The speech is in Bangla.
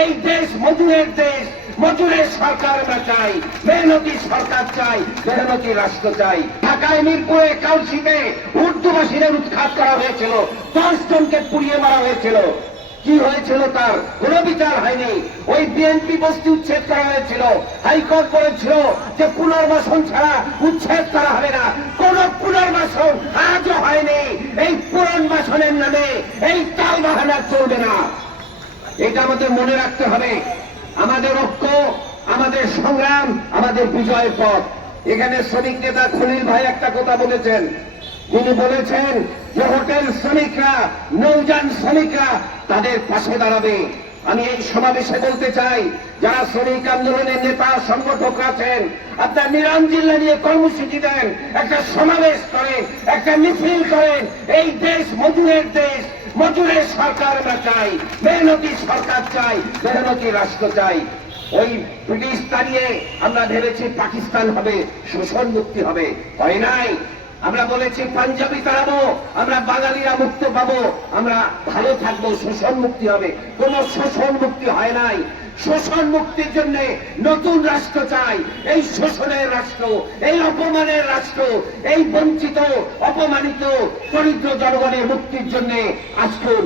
এই দেশ মজুরের দেশ, মজুরের সরকার আমরা চাই, মেহনতি সরকার চাই, মেহনতি রাষ্ট্র চাই। ঢাকায় মিরপুরে কাউন্সিলে উর্দুভাষীদের উৎখাত করা হয়েছিল, 10 জনকে পুড়িয়ে মারা হয়েছিল। কি হয়েছিল? তার কোনো বিচার হয়নি। ওই বিএনপি বস্তি উচ্ছেদ করা হয়েছিল, হাইকোর্ট বলেছিল যে পুনর্বাসন ছাড়া উচ্ছেদ করা হবে না। কোন পুনর্বাসন আজও হয়নি। এই পুনর্বাসনের নামে এই তাল বাহানা চলবে না, এটা আমাদের মনে রাখতে হবে। আমাদের ঐক্য, আমাদের সংগ্রাম, আমাদের বিজয়ের পথ। এখানে শ্রমিক নেতা খলিল ভাই একটা কথা বলেছেন, তিনি বলেছেন যে হোটেল শ্রমিকরা, নৌযান শ্রমিকরা তাদের পাশে দাঁড়াবে। আমি এই সমাবেশে বলতে চাই, যারা শ্রমিক আন্দোলনের নেতা সংগঠক আছেন, আপনার নিরঞ্জিল্লা নিয়ে কর্মসূচি দেন, একটা সমাবেশ করেন, একটা মিছিল করেন। এই দেশ মজুরের দেশ, মজুরের সরকার আমরা চাই, মেহনতি সরকার চাই, মেহনতি রাষ্ট্র চাই। ওই ব্রিটিশ তাড়িয়ে আমরা ভেবেছি পাকিস্তান হবে, শোষণ মুক্তি হবে, হয় নাই। আমরা বলেছি পাঞ্জাবি তাড়াবো, আমরা বাঙালিরা মুক্ত পাবো, আমরা ভালো থাকবো, শোষণ মুক্তি হবে। কোন শোষণ মুক্তি হয় নাই। শোষণ মুক্তির জন্য নতুন রাষ্ট্র চাই। এই শোষণের রাষ্ট্র, এই অপমানের রাষ্ট্র, এই বঞ্চিত অপমানিত দরিদ্র জনগণের মুক্তির জন্য আজকুন।